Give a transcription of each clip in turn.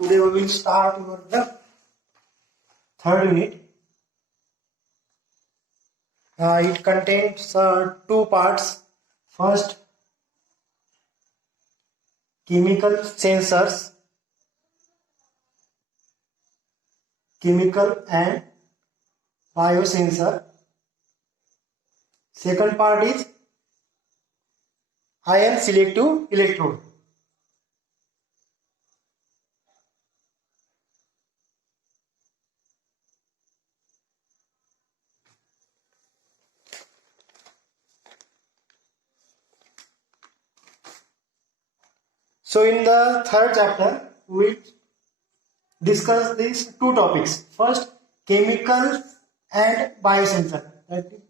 Today we will start the third unit. It contains two parts. First, chemical sensors, chemical and biosensor. Second part is ion selective electrode. So in the third chapter, we discuss these two topics. First, chemical and biosensor, that is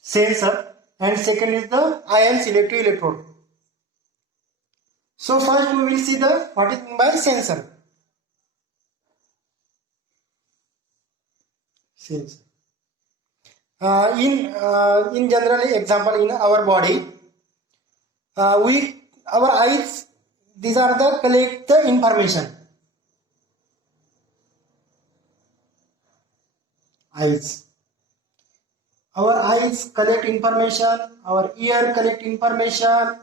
sensor, and second is the ion selective electrode. So first we will see the what is meant by sensor. Sensor. In general example in our body, our eyes, these are the collect the information. Eyes. Our eyes collect information, our ear collect information,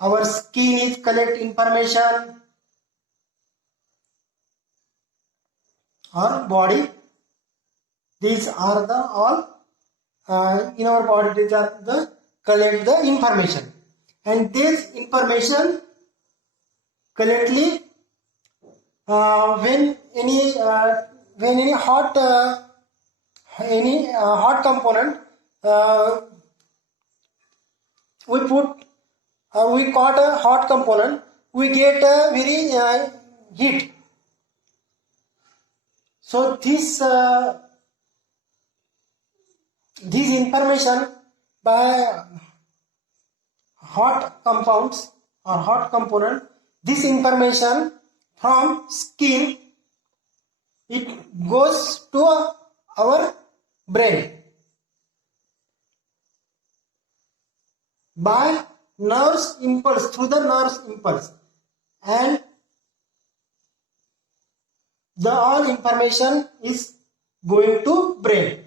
our skin is collect information, our body. These are the all in our body. These are the collect the information, and this information collectly when any hot component we caught a hot component, we get a very heat. So this information by hot compounds or hot component, this information from skin, it goes to our brain by nerves impulse, through the nerves impulse, and the all information is going to brain.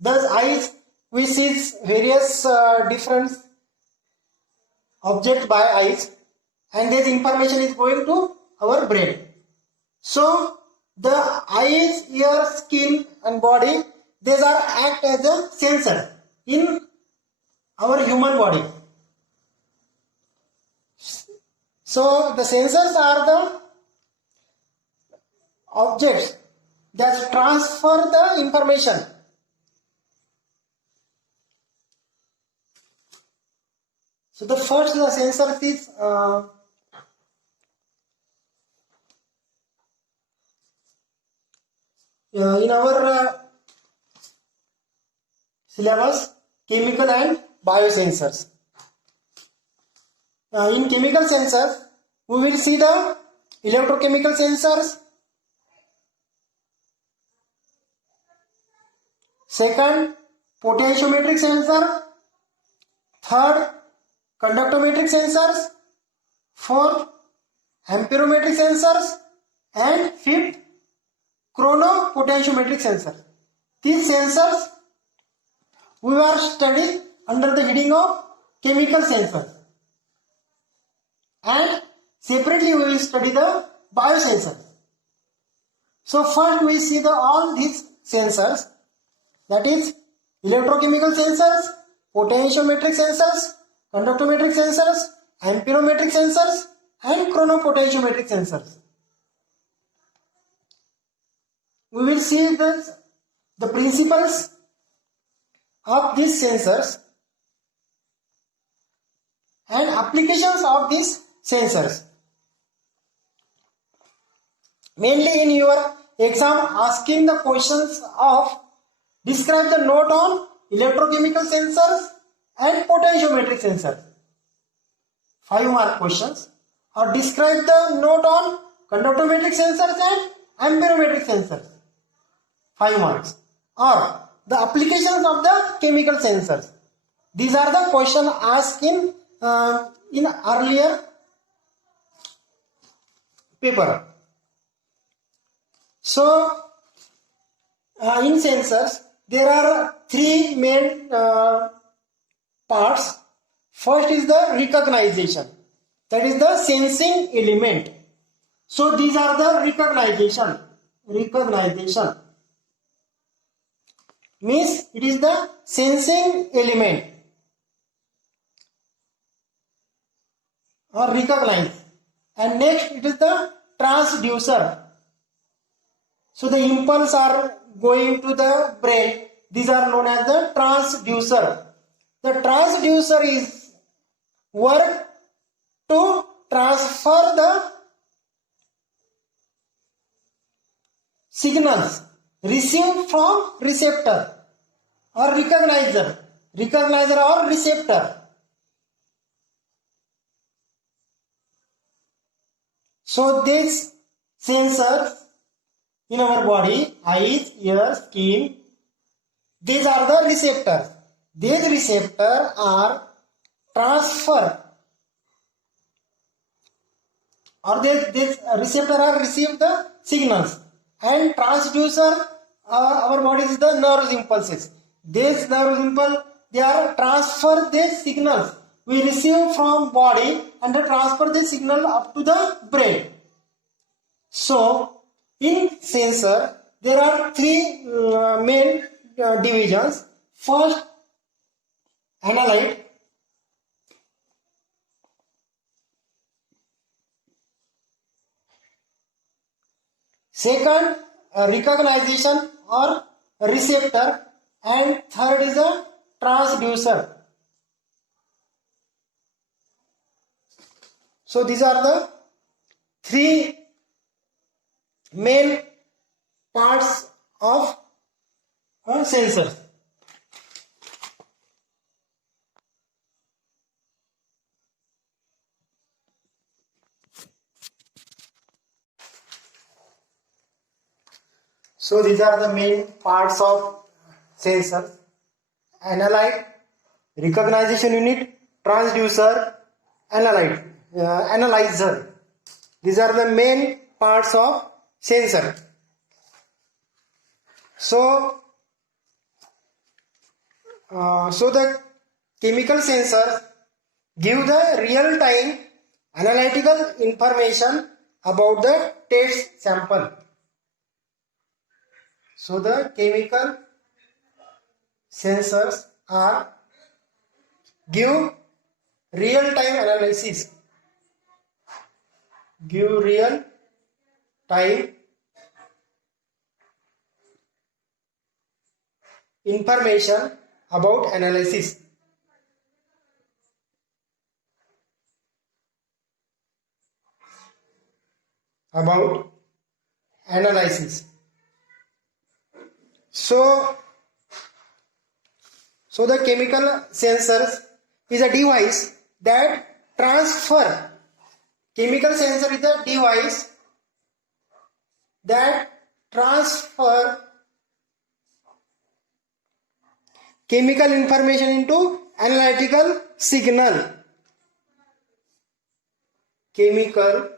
Thus eyes, we see various different objects by eyes, and this information is going to our brain. So the eyes, ear, skin and body, these are act as a sensor in our human body. So the sensors are the objects that transfer the information. So the first the sensor is in our syllabus, chemical and biosensors. In chemical sensors, we will see the electrochemical sensors. Second, potentiometric sensor. Third, conductometric sensors. Fourth, amperometric sensors. And fifth, chronopotentiometric sensors. These sensors we are studying under the heading of chemical sensors, and separately we will study the biosensors. So first we see the all these sensors, that is electrochemical sensors, potentiometric sensors, conductometric sensors, amperometric sensors and chronopotentiometric sensors. We will see the principles of these sensors and applications of these sensors. Mainly in your exam asking the questions of describe the note on electrochemical sensors and potentiometric sensors. 5 mark questions. Or describe the note on conductometric sensors and amperometric sensors. 5 marks. Or the applications of the chemical sensors. These are the questions asked in earlier paper. So in sensors there are three main parts. First is the recognition, that is the sensing element. So these are the recognition means it is the sensing element or recognize. And next it is the transducer. So the impulse are going to the brain. These are known as the transducer. The transducer is work to transfer the signals received from receptor or recognizer or receptor. So these sensors in our body, eyes, ears, skin, these are the receptors. These receptors are transfer or these receptors are receive the signals, and transducer our body is the nerve impulses. These nerve impulse, they are transfer these signals we receive from body and transfer the signal up to the brain. So in sensor there are three main divisions. First, analyte. Second, recognition or receptor, and third is a transducer. So these are the three main parts of a sensor. So these are the main parts of sensor: analyte, recognition unit, transducer, analyzer. These are the main parts of sensor. So the chemical sensors give the real-time analytical information about the test sample. So the chemical sensors are give real-time analysis, give real-time information about analysis. About analysis. So the chemical sensors is a device that transfer. Chemical sensor is a device that transfer chemical information into analytical signal. Chemical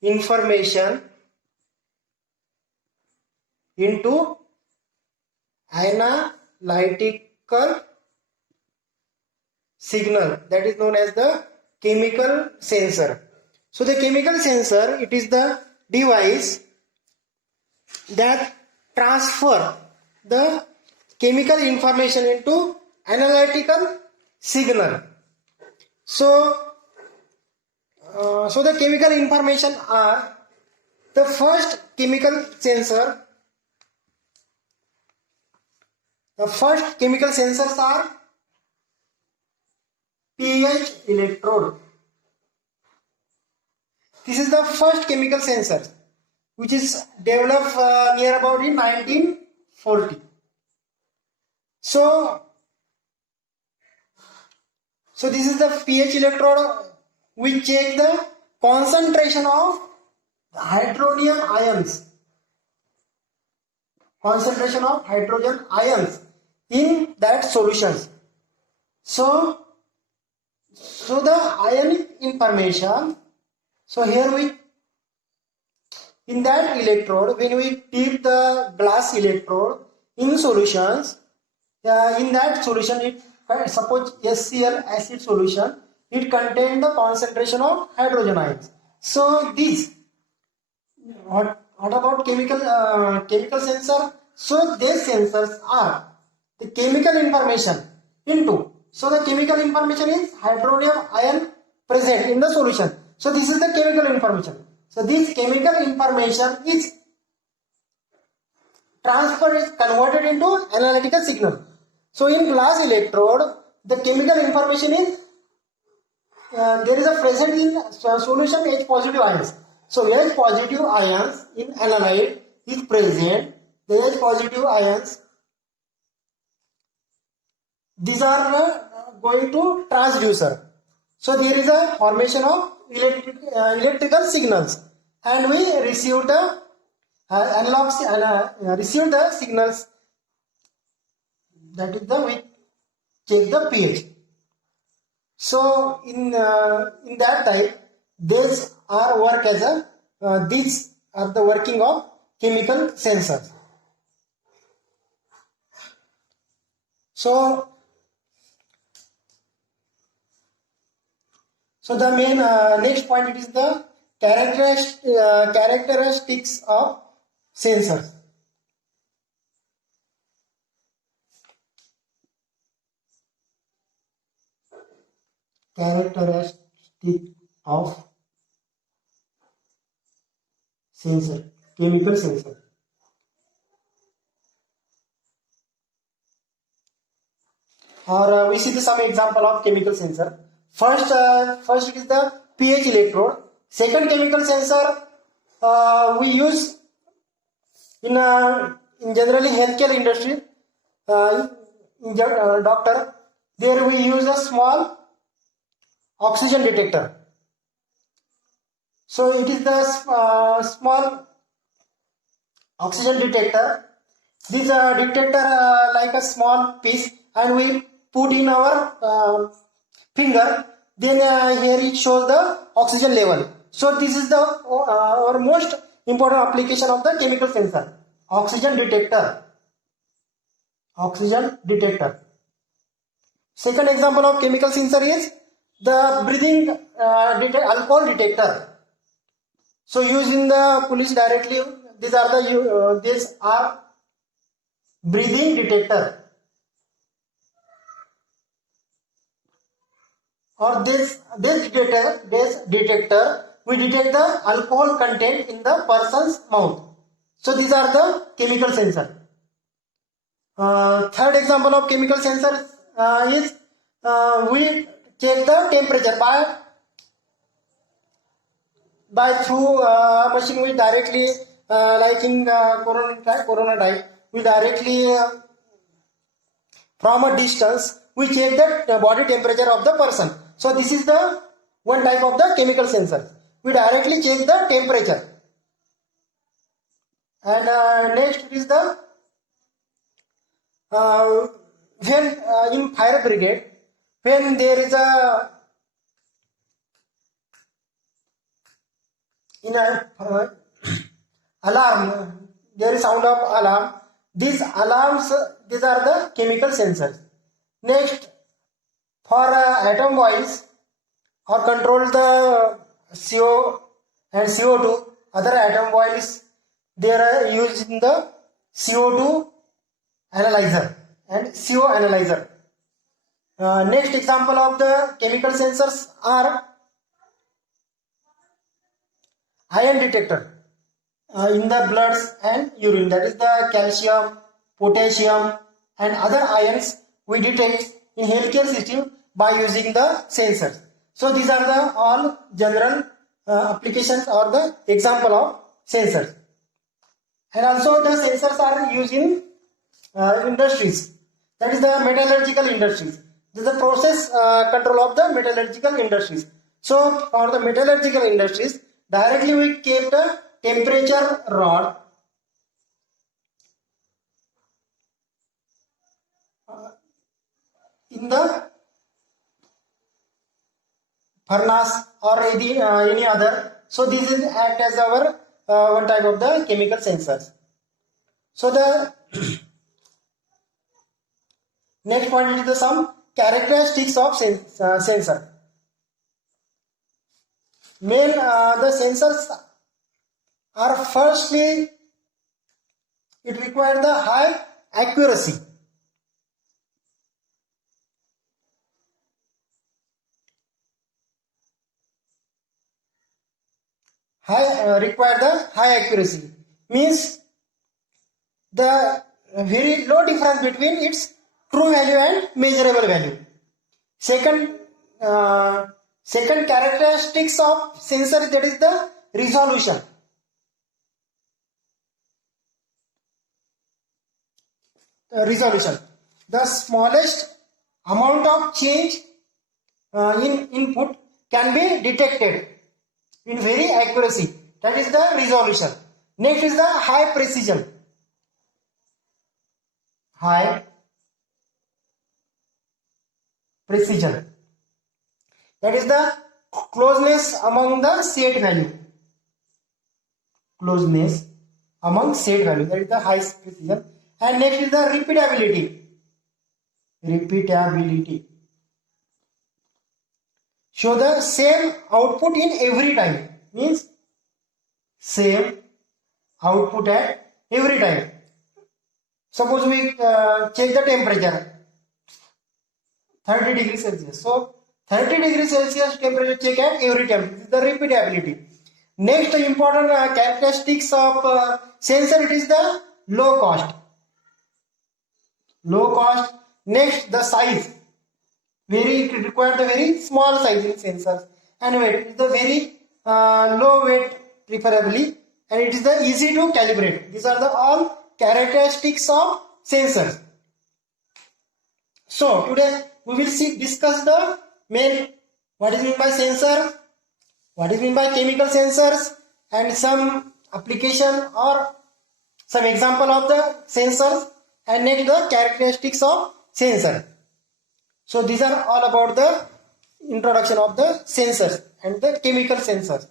information into analytical signal, that is known as the chemical sensor. So the chemical sensor, it is the device that transfer the chemical information into analytical signal. So the chemical information are: the first chemical sensor. The first chemical sensors are pH electrode. This is the first chemical sensor which is developed near about in 1940. So this is the pH electrode which check the concentration of the hydronium ions. Concentration of hydrogen ions in that solutions. So the ionic information, So here in that electrode, when we dip the glass electrode in solutions, in that solution, suppose HCl acid solution, it contains the concentration of hydrogen ions. So this, what about chemical sensor? So these sensors are the chemical information into. So the chemical information is hydronium ion present in the solution. So this is the chemical information. So this chemical information is converted into analytical signal. So in glass electrode, the chemical information is there is a present in solution H positive ions. So H positive ions in analyte is present. The H positive ions, these are going to transducer. So there is a formation of electrical signals, and we receive the receive the signals. That is we check the pH. So in that type, these are work as these are the working of chemical sensors. So the main next point, it is the characteristics of sensors. Characteristic of sensor, chemical sensor. Or we see some example of chemical sensor. First it is the pH electrode. Second chemical sensor we use in generally healthcare industry. Doctor, there we use a small oxygen detector. So it is the small oxygen detector. This detector like a small piece, and we put in our finger. Then here it shows the oxygen level. So this is the our most important application of the chemical sensor, oxygen detector. Oxygen detector. Second example of chemical sensor is the breathing alcohol detector. So used in the police directly. These are breathing detector. Or this detector, we detect the alcohol content in the person's mouth. So these are the chemical sensor. Third example of chemical sensor is we check the temperature by through machine. We directly like in corona time, we directly from a distance we check the body temperature of the person. So this is the one type of the chemical sensor. We directly check the temperature. And next is the when in fire brigade, when there is a alarm, there is sound of alarm. These alarms, these are the chemical sensors. Next, for atom boils or control the CO and CO2, other atom boils, they are used in the CO2 analyzer and CO analyzer. Next example of the chemical sensors are ion detector in the bloods and urine. That is the calcium, potassium and other ions we detect in healthcare system by using the sensors. So these are the all general applications or the example of sensors. And also the sensors are used in industries. That is the metallurgical industries. This is the process control of the metallurgical industries. So for the metallurgical industries, directly we keep the temperature rod in the furnace or any other So this is act as our one type of the chemical sensors. So the next point is the some characteristics of sensor. The sensors are firstly, it requires the high accuracy. Require the high accuracy means the very low difference between its true value and measurable value. Second characteristics of sensor, that is the resolution. The smallest amount of change in input can be detected in very accuracy. That is the resolution. Next is the high precision. High precision. That is the closeness among the set value. Closeness among set value. That is the high precision. And next is the repeatability. Repeatability. Show the same output in every time. Means same output at every time. Suppose we check the temperature 30 degrees Celsius. So 30 degrees Celsius temperature check at every time. This is the repeatability. Next important characteristics of sensor, it is the low cost. Low cost. Next, the size. It requires the very small size in sensors. And weight, the very low weight preferably, and it is the easy to calibrate. These are the all characteristics of sensors. So today we will discuss the main, what is meant by sensor, what is meant by chemical sensors, and some application or some example of the sensors, and next the characteristics of sensor. So these are all about the introduction of the sensors and the chemical sensors.